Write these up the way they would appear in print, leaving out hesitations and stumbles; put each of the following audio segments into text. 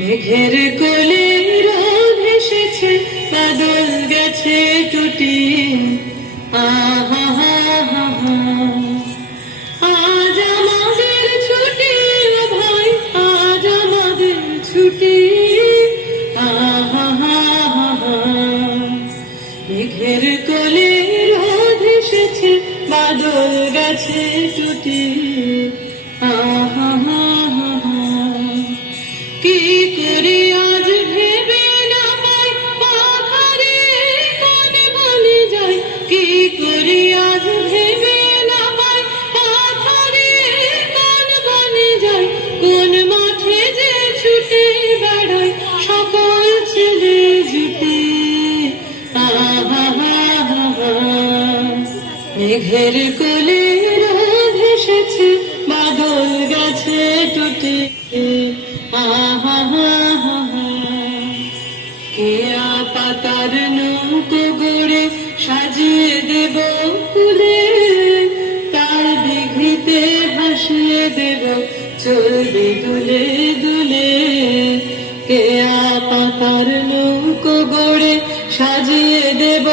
মেঘের কোলে রোদ এসেছে, বাদল গেছে টুটি। আহা হা হা হা, আজ আমাদের ছুটি ভাই, আজ আমাদের ছুটি। আহা হা হা হা, মেঘের কোলে রোদ এসেছে, বাদল গেছে টুটি। আহা হা হা হা, কি করে আজ ভেবে না পাই, পাখারে কোন বনে যাই। কি করে আজ ভেবে না পাই, পাখারে কোন বনে যাই। কোন মাঠে যে ছুটে বেড়াই সকল ছেলে জুটে। আহা হা হা হা, মেঘের কোলে রোদ এসেছে, বাদল গেছে টুটি। আহা হা হা হা, কেয়া পাতার নৌকো গড়ে সাজিয়ে দেব ফুলে, তার দিঘিতে ভাসিয়ে দেব চলবে দুলে দুলে। কেয়া পাতার নৌকো গড়ে সাজিয়ে দেব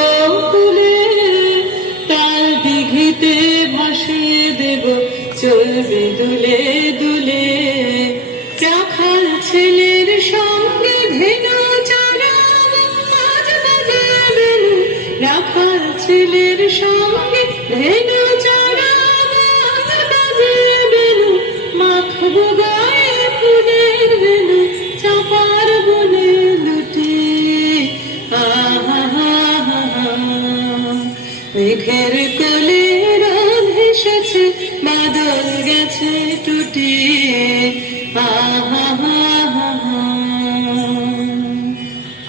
ফুলে, তার দিঘিতে ভাসিয়ে দেব চলবে দুলে দুলে। রাখাল ছেলের সঙ্গে ধেনু চড়াবো আজ বাজাবে নু। রাখাল ছেলের সঙ্গে ধেনু চড়াবো আজ বাজাবে নু। মাখবো